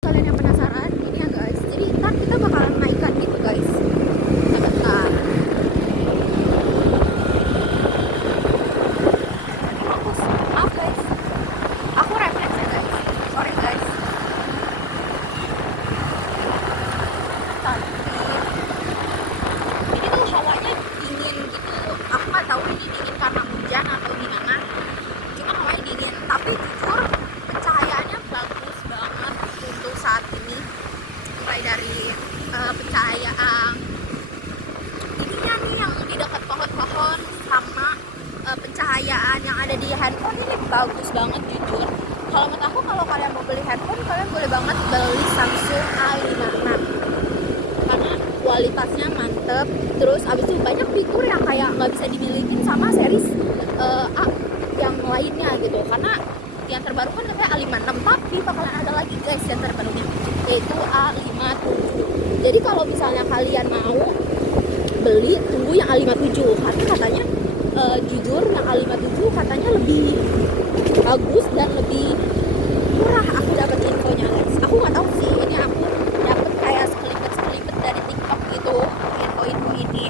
Kalian yang penasaran, ini ya guys. Jadi ntar kita bakalan naikkan gitu guys. Sebentar. Maaf guys. Aku refleks ya guys. Sorry guys. Tapi ini tuh hawanya dingin gitu. Aku nggak tahu ini dingin karena hujan atau gimana. Cuma hawanya dingin. Tapi jujur pencahayaannya bagus banget untuk saat ini. Mulai dari pencahayaan ininya nih yang di dekat pohon-pohon sama pencahayaan yang ada di handphone ini bagus banget jujur. Kalau menurut aku kalau kalian mau beli handphone kalian boleh banget beli Samsung A56 karena kualitasnya mantep. Terus abis itu banyak fitur yang kayak nggak bisa dimiliki sama series A yang lainnya gitu. Karena yang terbaru kan katanya A56 tapi bakalan ada lagi guys yang terbarunya yaitu A57. Jadi kalau misalnya kalian mau beli tunggu yang A57 karena katanya jujur yang A57 katanya lebih bagus dan lebih murah. Aku dapat infonya guys. Aku nggak tahu sih, ini aku dapat kayak sekelibet dari TikTok gitu info-info ini.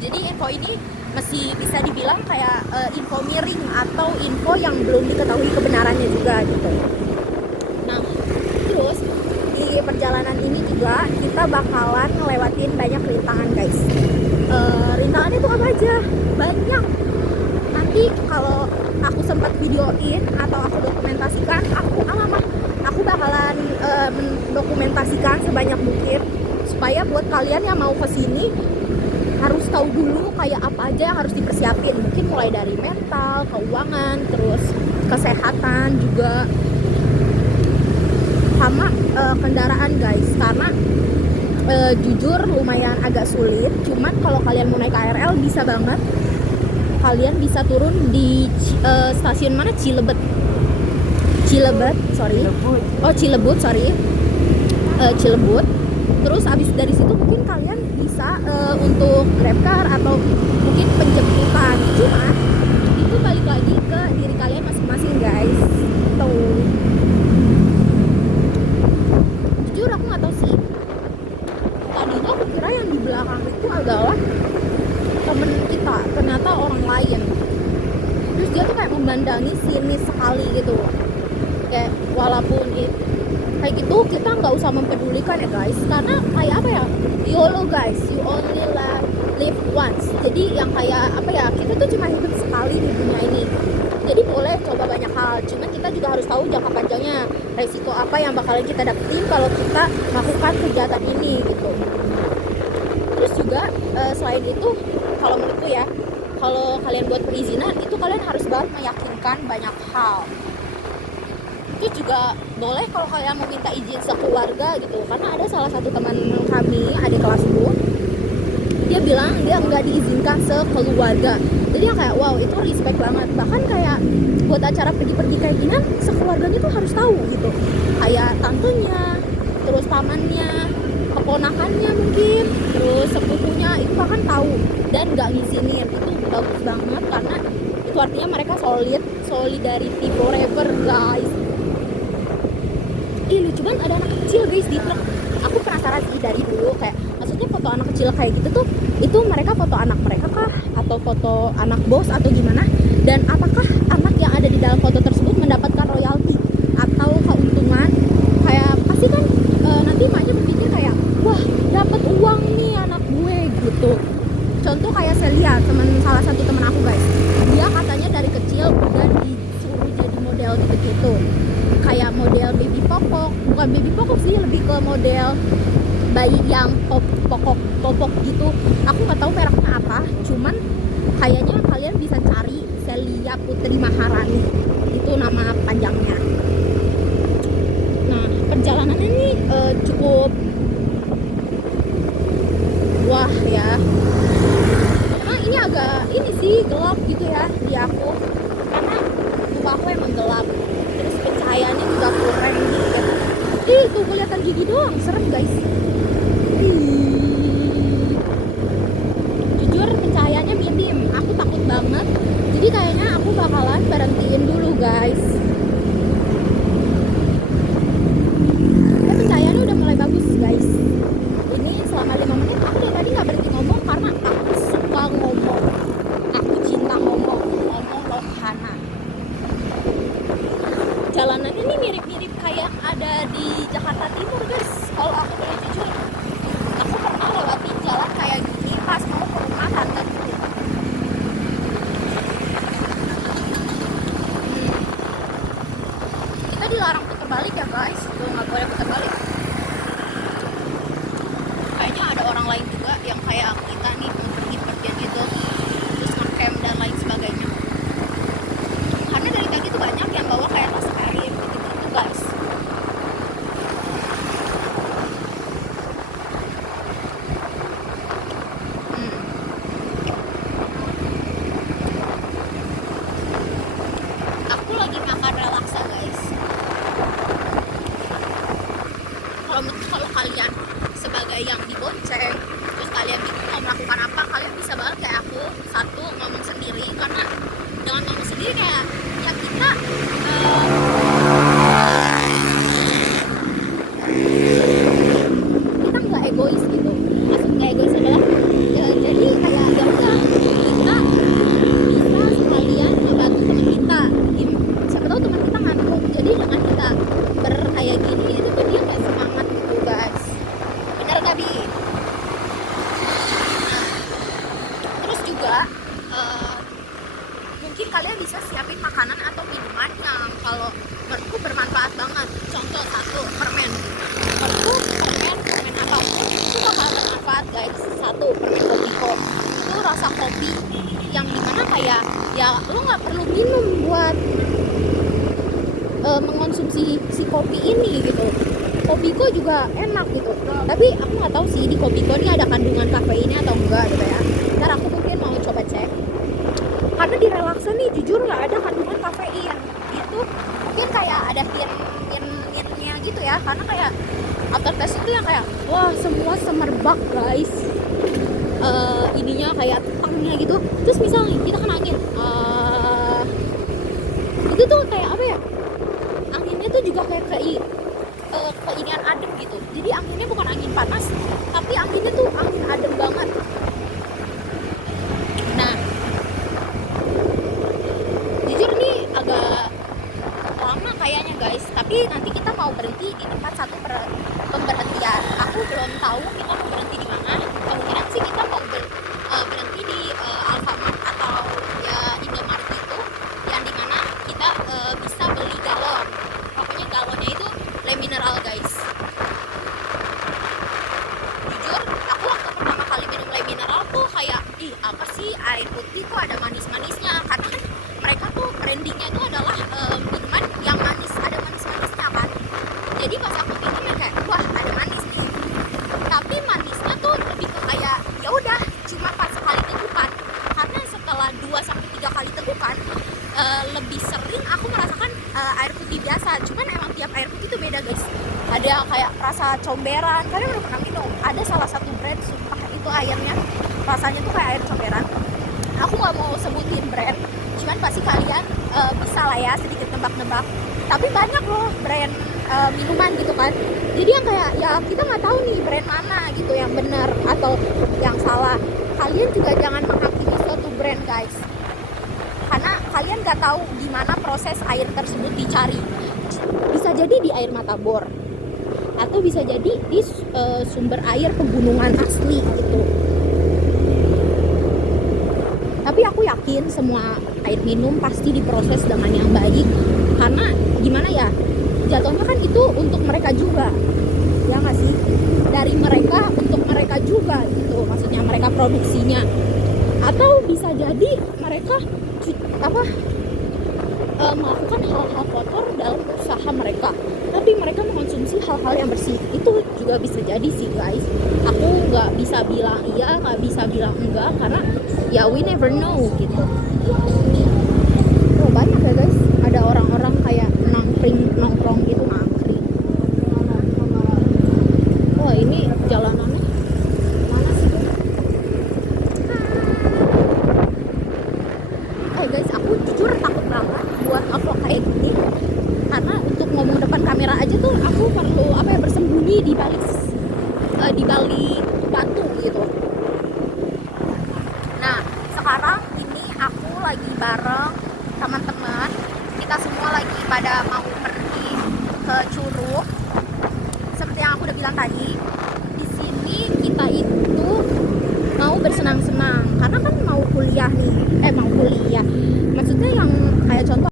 Jadi info ini masih bisa dibilang kayak info miring atau info yang belum diketahui kebenarannya juga gitu. Nah terus di perjalanan ini juga kita bakalan ngelewatin banyak rintangan guys. Rintangan itu apa aja? Banyak. Nanti kalau aku sempat videoin atau aku dokumentasikan, aku bakalan mendokumentasikan sebanyak mungkin supaya buat kalian yang mau kesini harus tahu dulu kayak apa aja yang harus dipersiapin. Mungkin mulai dari mental, keuangan, terus kesehatan juga sama kendaraan guys. Karena jujur lumayan agak sulit. Cuman kalau kalian mau naik KRL bisa banget. Kalian bisa turun di stasiun mana? Cilebut, sorry. Oh Cilebut, sorry. Cilebut. Terus abis dari situ mungkin kalian bisa untuk grabcar atau mungkin penjemputan. Cuma itu balik lagi ke diri kalian masing-masing guys. Tuh. Jujur aku nggak tahu sih. Tadi itu aku kira yang di belakang itu adalah temen kita, ternyata orang lain. Terus dia tuh kayak memandangi sinis sekali gitu. Kayak walaupun kayak gitu kita nggak usah mempedulikan ya guys, karena kayak apa ya, YOLO guys, you only live once. Jadi yang kayak apa ya, kita tuh cuma hidup sekali di dunia ini. Jadi boleh coba banyak hal, cuman kita juga harus tahu jangka panjangnya resiko apa yang bakalan kita dapetin kalau kita melakukan kejahatan ini gitu. Terus juga selain itu kalau menurutku ya, kalau kalian buat perizinan itu kalian harus banget meyakinkan banyak hal. Itu juga boleh kalau kalian mau minta izin sekeluarga gitu, karena ada salah satu teman kami adik kelasku, dia bilang dia nggak diizinkan sekeluarga. Jadi yang kayak wow, itu respect banget. Bahkan kayak buat acara pergi-pergi kayak gini sekeluarganya tuh harus tahu gitu, kayak tantenya, terus pamannya, keponakannya mungkin, terus sepupunya itu bahkan tahu dan nggak ngizinin. Itu bagus banget karena itu artinya mereka solidarity forever guys. Ih lucu banget ada anak kecil guys di truk. Aku penasaran sih dari dulu, kayak maksudnya foto anak kecil kayak gitu tuh, itu mereka foto anak mereka kah atau foto anak bos atau gimana, dan apakah anak yang ada di dalam foto tersebut mendapatkan royalti atau keuntungan. Kayak pasti kan nanti maknya berpikir kayak wah dapat uang nih anak gue gitu. Contoh kayak Celia, salah satu teman aku guys, dia katanya dari kecil udah disuruh jadi model gitu, kayak model baby popok, bukan baby popok sih, lebih ke model bayi yang popok gitu. Aku nggak tahu mereknya apa, cuman kayaknya kalian bisa cari Celia Putri Maharani, itu nama panjangnya. Nah perjalanannya ini cukup wah ya. Nah ini agak ini sih gelap gitu ya di aku, karena muka aku emang gelap. Terus pencahayaannya juga kurang gitu. Ih tuh kelihatan gigi doang, serem guys. Jujur pencahayaannya minim, aku takut banget. Jadi kayaknya aku bakalan berhentiin dulu guys. di Jakarta Timur guys. Kalau aku boleh jujur, aku pernah lewatin jalan kayak gini pas mau ke rumah tanteku. Kita dilarang putar balik ya guys, tuh nggak boleh putar balik. Kayaknya ada orang lain juga yang kayak kita nih pergi-pergian gitu, terus ngecamp dan lain sebagainya. Karena dari tadi tuh banyak yang bawa kayak tas karir gitu-gitu guys. Aku lagi makan relaksa guys. Kalau kalian sebagai yang dibonceng, terus kalian bingung mau melakukan apa, kalian bisa banget kayak aku, satu ngomong sendiri, karena dengan ngomong sendiri kayak ya kita nggak egois gitu. Maksud nggak egois adalah ya, jadi kayak ya udah kita bisa sekalian ngebantu teman kita. Siapa tahu teman kita ngantuk, jadi dengan kita kayak gini itu tuh dia kayak semangat gitu guys. Bener gak Bi? Terus juga mungkin kalian bisa siapin makanan atau minuman yang kalau menurutku bermanfaat banget. Contoh satu, permen apapun itu bakal bermanfaat guys. Satu, permen Kopiko, itu rasa kopi yang dimana kayak ya lu nggak perlu minum buat mengonsumsi si kopi ini gitu. Kopiko juga enak gitu, tapi aku nggak tahu sih di Kopiko ini ada kandungan kafeinnya atau enggak gitu ya. Ntar aku mungkin mau coba cek, karena di relaksa nih jujur nggak ada kandungan kafein. Itu mungkin kayak ada hint-hintnya gitu ya, karena kayak aftertaste itu yang kayak wah semua semerbak guys. Ininya kayak tangnya gitu. Terus misalnya kita kena angin, itu tuh kayak apa ya, anginnya tuh juga kayak keinian adem gitu. Jadi anginnya bukan angin panas, tapi anginnya tuh angin adem banget. Nah, jujur nih agak lama kayaknya guys, tapi nanti kita mau berhenti di tempat satu pemberhentian. Aku belum tahu kita mau berhenti di mana. Kemungkinan sih kita mau berhenti di Alfamart atau ya Indomaret itu, yang dimana kita bisa beli galon. Pokoknya galonnya itu le mineral guys. Jujur aku waktu pertama kali minum le mineral tuh kayak ih apa sih air putih kok ada manis-manisnya, karena kan mereka tuh brandingnya itu adalah minuman yang manis, ada manis-manisnya kan. Jadi pas aku minum ya kayak wah ada manis nih, tapi manisnya tuh lebih ke kayak ya udah cuma pas sekali tegukan. Karena setelah 2-3 kali tegukan lebih sering aku merasakan air putih biasa. Cuman emang tiap air putih itu beda guys, ada kayak rasa comberan. Kalian udah pernah minum? Ada salah satu brand sumpah itu airnya rasanya tuh kayak air comberan. Aku nggak mau sebutin brand, cuman pasti kalian bisa lah ya sedikit nebak-nebak. Tapi banyak loh brand minuman gitu kan. Jadi yang kayak ya kita nggak tahu nih brand mana gitu yang benar atau yang salah. Kalian juga jangan menghakimi suatu brand guys, karena kalian nggak tahu gimana proses air tersebut dicari. Bisa jadi di air mata bor, atau bisa jadi di sumber air pegunungan asli gitu. Tapi aku yakin semua air minum pasti diproses dengan yang baik, karena gimana ya, jatuhnya kan itu untuk mereka juga, ya nggak sih? Dari mereka untuk mereka juga gitu, maksudnya mereka produksinya. Atau bisa jadi mereka melakukan hal-hal kotor dalam usaha mereka, tapi mereka mengonsumsi hal-hal yang bersih. Itu juga bisa jadi sih guys. Aku nggak bisa bilang iya, nggak bisa bilang enggak, karena ya we never know gitu. Oh, banyak ya guys, ada orang-orang kayak nongkrong gitu, ngangkring. Wah ini jalanannya mana sih guys? Guys, aku jujur takut banget buat ngevlog kayak gini, karena untuk ngomong depan kamera aja tuh aku perlu bersembunyi di balik batu gitu. Nah sekarang ini aku lagi bareng teman-teman, kita semua lagi pada mau pergi ke Curug. seperti yang aku udah bilang tadi, di sini kita itu mau bersenang-senang karena kan mau kuliah nih, maksudnya yang kayak contoh